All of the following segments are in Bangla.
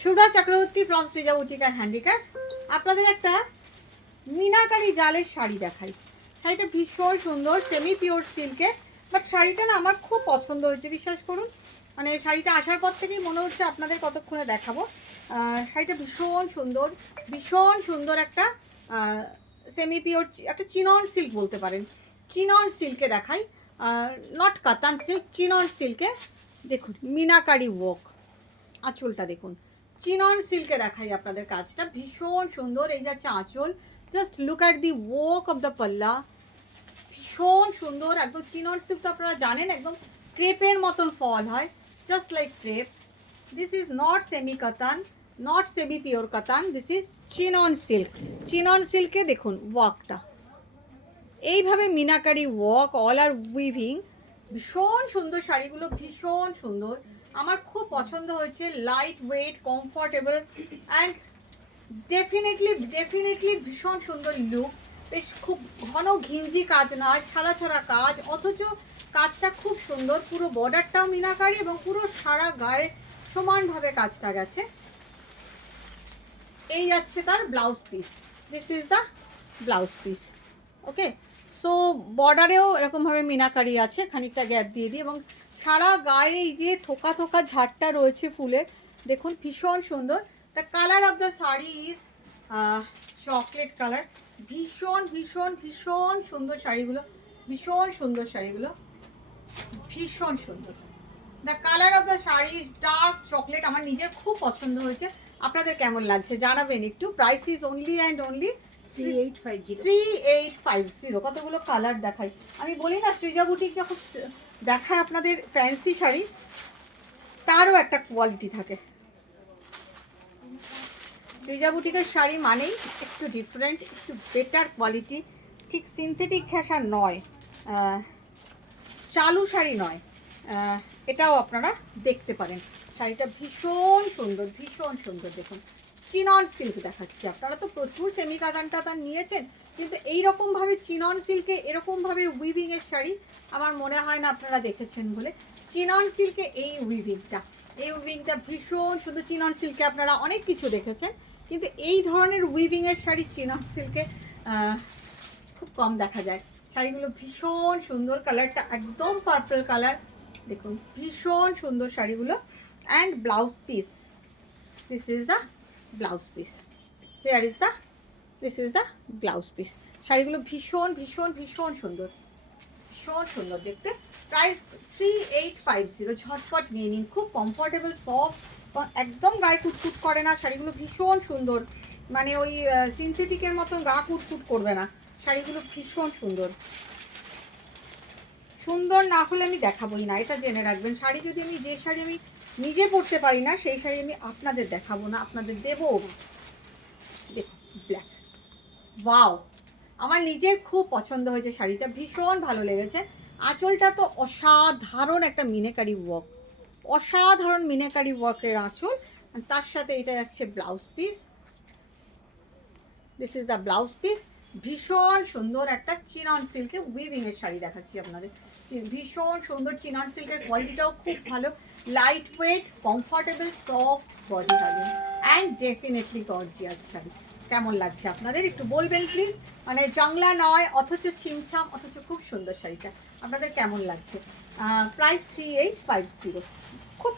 সুরা Chakraborty from Srija boutique and handicrafts. আপনাদের একটা মিনাকারি জালের শাড়ি দেখাই। শাড়িটা ভীষণ সুন্দর, সেমি পিওর সিল্কে, বাট শাড়িটা না আমার খুব পছন্দ হয়েছে, বিশ্বাস করুন। মানে শাড়িটা আসার পর থেকেই মনে হচ্ছে আপনাদের কতক্ষণে দেখাবো। শাড়িটা ভীষণ সুন্দর, ভীষণ সুন্দর একটা সেমি পিওর, একটা চিনন সিল্ক বলতে পারেন। চিনন সিল্কে দেখাই, নট কাতান সিল্ক, চিনন সিল্কে। দেখুন মিনাকারি ওয়ার্ক, আঁচলটা দেখুন। চিনন সিল্কে দেখাই আপনাদের, কাজটা ভীষণ সুন্দর। এই যাচ্ছে আঁচল, just look at the work of the পাল্লা, ভীষণ সুন্দর। একদম চিনন সিল্ক তো আপনারা জানেন, একদম ক্রেপের মতন ফল হয়, just like crepe. This is not semi katan, not semi pure katan, this is chinon silk. Chinon সিল্কে দেখুন ওয়ার্কটা, এইভাবে মিনাকারি ওয়ার্ক, অল আর উইভিং। ভীষণ সুন্দর শাড়িগুলো, ভীষণ সুন্দর, আমার খুব পছন্দ হয়েছে। Light weight, comfortable and definitely ভীষণ সুন্দর লুক। বেশ খুব ঘন ঘিঞ্জি কাজ নয়, ছাড়া ছাড়া কাজ, অথচ কাজটা খুব সুন্দর। পুরো বর্ডারটাও মিনাকারি এবং পুরো সারা গায়ে সমানভাবে কাজটা গেছে। এই যাচ্ছে তার blouse piece, this is the blouse piece. Okay, so বর্ডারেও এরকমভাবে মিনাকারি আছে, খানিকটা গ্যাপ দিয়ে দিই, এবং সারা গায়ে এই যে থোকা থোকা ঝাড়টা রয়েছে ফুলের, দেখুন ভীষণ সুন্দর। The colour of the sari is chocolate colour. ভীষণ ভীষণ ভীষণ সুন্দর শাড়িগুলো, ভীষণ সুন্দর শাড়িগুলো, ভীষণ সুন্দর। The colour of the sari is dark chocolate, আমার নিজের খুব পছন্দ হয়েছে। আপনাদের কেমন লাগছে জানাবেন একটু। Price is only and only 3850। কতগুলো কালার দেখাই, আমি বলি না সৃজা বুটিক যখন দেখায় আপনাদের ফ্যান্সি শাড়ি, তারও একটা কোয়ালিটি থাকে। সৃজা বুটিকের শাড়ি মানেই একটু ডিফারেন্ট, একটু বেটার কোয়ালিটি, ঠিক সিনথেটিক ঘেঁষা নয়, চালু শাড়ি নয়। এটাও আপনারা দেখতে পারেন। শাড়িটা ভীষণ সুন্দর, ভীষণ সুন্দর। দেখুন চিনন সিল্ক দেখাচ্ছি, আপনারা তো প্রচুর সেমি কাতান টাতান নিয়েছেন, কিন্তু এইরকমভাবে চিনন সিল্কে এরকমভাবে উইভিংয়ের শাড়ি আমার মনে হয় না আপনারা দেখেছেন বলে। চিনন সিল্কে এই উইভিংটা ভীষণ সুন্দর। চিনন সিল্কে আপনারা অনেক কিছু দেখেছেন, কিন্তু এই ধরনের উইভিংয়ের শাড়ি চিনন সিল্কে খুব কম দেখা যায়। শাড়িগুলো ভীষণ সুন্দর, কালারটা একদম পার্পল কালার, দেখুন ভীষণ সুন্দর শাড়িগুলো। And blouse piece, this is the blouse piece, hair is the, this is the blouse piece. শাড়িগুলো ভীষণ ভীষণ ভীষণ সুন্দর, ভীষণ সুন্দর দেখতে। প্রাইস 3850, ঝটপট নিয়ে নিন, খুব কমফর্টেবল, সফট, একদম গায়ে কুটকুট করে না। শাড়িগুলো ভীষণ সুন্দর, মানে ওই সিনথেটিকের মতন গা কুটকুট করবে না। শাড়িগুলো ভীষণ সুন্দর, সুন্দর না হলে আমি দেখাবোই না, এটা জেনে রাখবেন। শাড়ি যদি আমি, যে শাড়ি আমি নিজে পরতে পারি না, সেই শাড়ি আমি আপনাদের দেখাবো না, আপনাদের দেবও না। দেখুন ব্ল্যাক, ওয়াও, আমার নিজের খুব পছন্দ হয়েছে শাড়িটা, ভীষণ ভালো লেগেছে। আঁচলটা তো অসাধারণ একটা মিনাকারি ওয়ার্ক, অসাধারণ মিনাকারি ওয়ার্কের আঁচল। তার সাথে এটা যাচ্ছে blouse piece, this is the blouse piece. ভীষণ সুন্দর একটা চিনন সিল্কে উইভিংয়ের শাড়ি দেখাচ্ছি আপনাদের, ভীষণ সুন্দর। চিনন সিল্কের কোয়ালিটিটাও খুব ভালো, light weight, comfortable, soft body হবে, অ্যান্ড ডেফিনেটলি গর্জিয়াস শাড়ি। কেমন লাগছে আপনাদের একটু বলবেন প্লিজ। মানে জংলা নয়, অথচ ছিমছাম, অথচ খুব সুন্দর শাড়িটা, আপনাদের কেমন লাগছে। প্রাইস 3850, খুব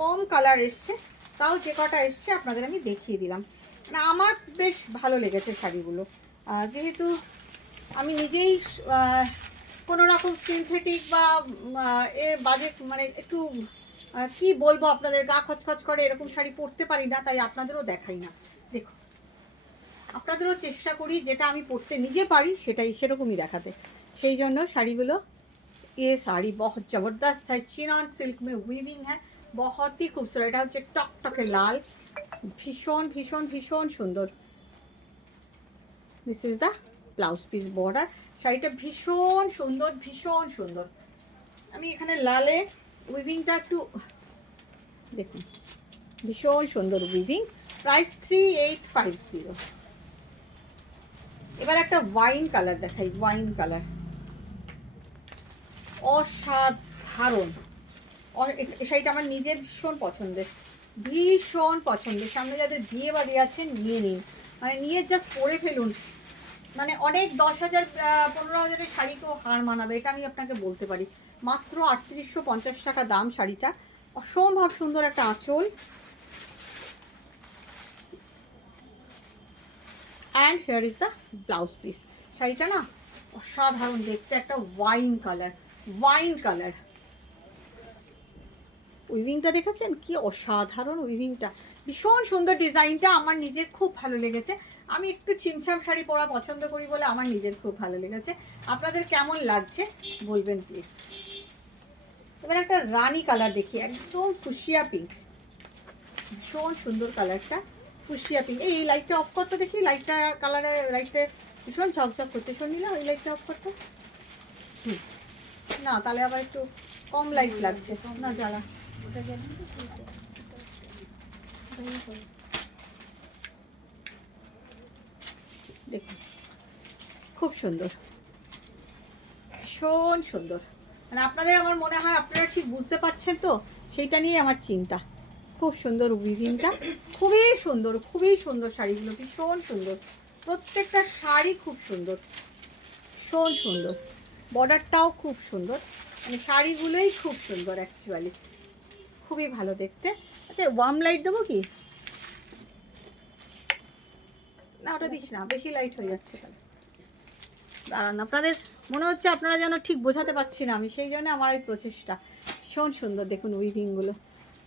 কম কালার এসছে, তাও যে কটা এসছে আপনাদের আমি দেখিয়ে দিলাম। না আমার বেশ ভালো লেগেছে শাড়িগুলো, যেহেতু আমি নিজেই কোনো রকম সিনথেটিক বা বাজে, মানে একটু কি বলবো আপনাদের, গা খচখচ করে এরকম শাড়ি পরতে পারি না, তাই আপনাদেরও দেখাই না। দেখো, আপনাদেরও চেষ্টা করি যেটা আমি পরতে নিজে পারি সেটাই সেরকমই দেখাতে, সেই জন্য শাড়িগুলো। ये साड़ी बहुत ज़बरदस्त है, चिनॉन सिल्क में वीविंग है, बहुत ही खूबसूरत। এটা হচ্ছে টকটকে লাল, ভীষণ ভীষণ ভীষণ সুন্দর। This is the blouse piece, border. শাড়িটা ভীষণ সুন্দর, ভীষণ সুন্দর। আমি এখানে লালে উইভিংটা একটু দেখুন, ভীষণ সুন্দর উইভিং। প্রাইস 3850। এবার একটা ওয়াইন কালার দেখাই, ওয়াইন কালার অসাধারণ। এই শাড়িটা আমার নিজের ভীষণ পছন্দের, ভীষণ পছন্দের। সামনে যাদের বিয়ে বাড়ি আছে নিয়ে নিন, মানে নিয়ে জাস্ট পরে ফেলুন, মানে অনেক 10,000 15,000-এর শাড়িকেও হার মানাবে, এটা আমি আপনাকে বলতে পারি। মাত্র 3850 টাকা দাম শাড়িটা। অসম্ভব সুন্দর একটা আঁচল, and here is the blouse piece. শাড়িটা না অসাধারণ দেখতে, একটা ওয়াইন কালার, ওয়াইন কালার। উইভিংটা দেখেছেন কি অসাধারণ উইভিংটা, ভীষণ সুন্দর ডিজাইনটা, আমার নিজের খুব ভালো লেগেছে। আমি একটু ছিমছাম শাড়ি পরা পছন্দ করি বলে আমার নিজের খুব ভালো লেগেছে। আপনাদের কেমন লাগছে বলবেন প্লিজ। এবার একটা রানী কালার দেখি, একদম ফুসিয়া পিঙ্ক, ভীষণ সুন্দর কালারটা, ফুসিয়া পিঙ্ক। এই লাইটটা অফ করতে দেখি, লাইটটা কালারে লাইটটা ভীষণ ঝকঝক করছে। শোনিলা ওই লাইটটা অফ করতে। না তাহলে আবার একটু কম লাইট লাগছে না, জ্বালা। দেখুন খুব সুন্দর, ভীষণ সুন্দর। মানে আপনাদের আমার মনে হয় আপনারা ঠিক বুঝতে পারছেন তো, সেইটা নিয়ে আমার চিন্তা। খুব সুন্দর উইভিংটা, খুবই সুন্দর, খুবই সুন্দর শাড়িগুলো, ভীষণ সুন্দর। প্রত্যেকটা শাড়ি খুব সুন্দর, ভীষণ সুন্দর। বর্ডারটাও খুব সুন্দর, মানে শাড়িগুলোই খুব সুন্দর অ্যাকচুয়ালি, খুবই ভালো দেখতে। আচ্ছা ওয়ার্ম লাইট দেবো কি? না ওটা দিস না, বেশি লাইট হয়ে যাচ্ছে তাহলে। দাঁড়ান, আপনাদের মনে হচ্ছে আপনারা যেন ঠিক বোঝাতে পারছি না আমি, সেই জন্য আমার এই প্রচেষ্টা। ভীষণ সুন্দর দেখুন উইভিংগুলো।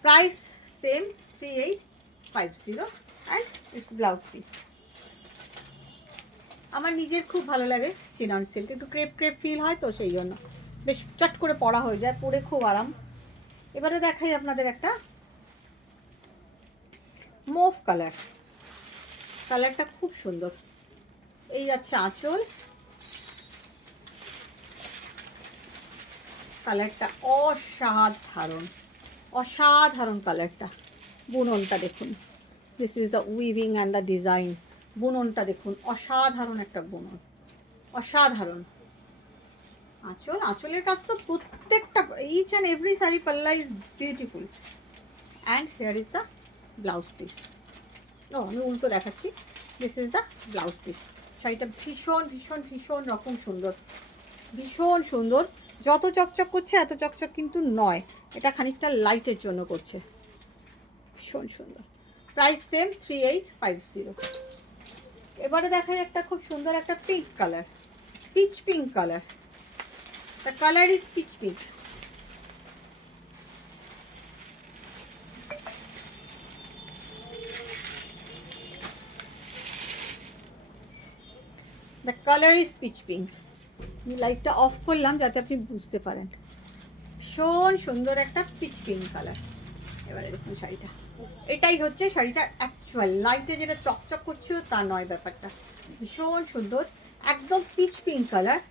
Price same 3850 and it's blouse piece. আমার নিজের খুব ভালো লাগে চিনন সিল্ক, একটু ক্রেপ ক্রেপ ফিল হয় তো সেই জন্য বেশ চট করে পরা হয়ে যায়, পরে খুব আরাম। এবারে দেখাই আপনাদের একটা মুভ কালার, কালারটা খুব সুন্দর। এই যাচ্ছে আঁচল, কালারটা অসাধারণ, অসাধারণ কালারটা। বুননটা দেখুন, this is the weaving and the design. বুননটা দেখুন, অসাধারণ একটা বুনন, অসাধারণ। আঁচল, আঁচলের কাজ তো প্রত্যেকটা, each and every sari pallu is beautiful. And here is the blouse piece. ও আমি উল্টো দেখাচ্ছি, this is the blouse piece. শাড়িটা ভীষণ ভীষণ ভীষণ রকম সুন্দর, ভীষণ সুন্দর। যত চকচক করছে এত চকচক কিন্তু নয়, এটা খানিকটা লাইটের জন্য করছে, ভীষণ সুন্দর। Price same 3850। এবারে দেখাই একটা খুব সুন্দর একটা pink colour, pitch pink colour. The colour is pitch pink. The colour is pitch pink. আমি লাইটটা অফ করলাম যাতে আপনি বুঝতে পারেন। ভীষণ সুন্দর একটা পিচ পিঙ্ক কালার। এবারে দেখুন শাড়িটা, এটাই হচ্ছে শাড়িটার অ্যাকচুয়াল, লাইটে যেটা চকচক করছিল তা নয় ব্যাপারটা। ভীষণ সুন্দর, একদম পিচ পিঙ্ক কালার।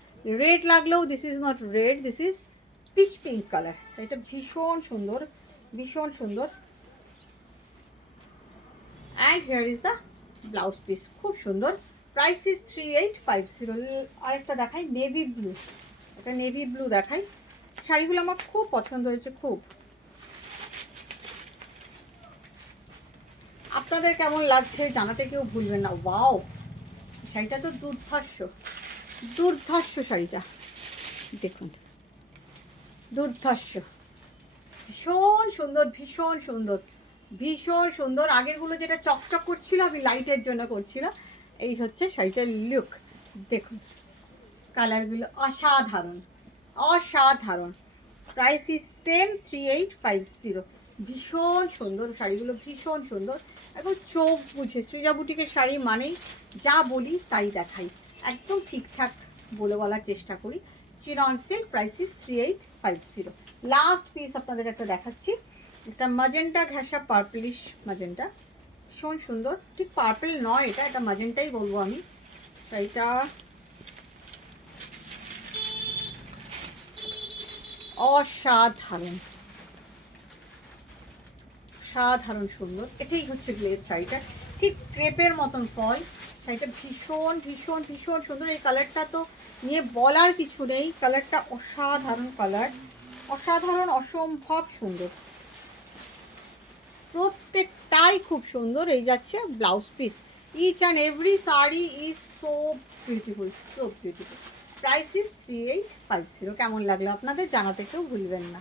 রেড লাগলেও this is not red, this is pitch pink colour. এটা ভীষণ সুন্দর, ভীষণ সুন্দর। And here is the blouse piece, খুব সুন্দর। Price is 3850। আরেকটা দেখাই নেভি ব্লু, এটা নেভি ব্লু দেখাই। শাড়িগুলো আমার খুব পছন্দ হয়েছে, খুব। আপনাদের কেমন লাগছে জানাতে কেউ ভুলবেন না। ওয়াও, শাড়িটা তো দুর্ধর্ষ, দুর্ধর্ষ শাড়িটা দেখুন, দুর্ধর্ষ, ভীষণ সুন্দর, ভীষণ সুন্দর, ভীষণ সুন্দর। আগেরগুলো যেটা চকচক করছিল আমি লাইটের জন্য করছিলাম। এই হচ্ছে শাড়িটার লুক দেখুন, কালারগুলো অসাধারণ, অসাধারণ। Price is same 3850। ভীষণ সুন্দর শাড়িগুলো, ভীষণ সুন্দর। একদম চোখ বুঝে, সৃজা বুটিকের শাড়ি মানেই যা বলি তাই দেখাই, একদম ঠিকঠাক বলার চেষ্টা করি। Chinon silk, price is 3850। Last piece আপনাদের একটা দেখাচ্ছি, একটা ম্যাজেন্টা ঘেঁষা পার্পলিশ ম্যাজেন্টা, ভীষণ সুন্দর। ঠিক পার্পল নয় এটা, এটা ম্যাজেন্টাই বলবো আমি। শাড়িটা অসাধারণ, সাধারণ সুন্দর। এটাই হচ্ছে গ্লেজ শাড়িটা, ঠিক ক্রেপের মতন ফল। শাড়িটা ভীষণ ভীষণ ভীষণ সুন্দর। এই কালারটা তো নিয়ে বলার কিছু নেই, কালারটা অসাধারণ কালার, অসাধারণ, অসম্ভব সুন্দর। প্রত্যেকটাই খুব সুন্দর। এই যাচ্ছে blouse piece. Each and every sari is so beautiful, so beautiful. Price is 3850। কেমন লাগলো আপনাদের জানাতে কেউ ভুলবেন না।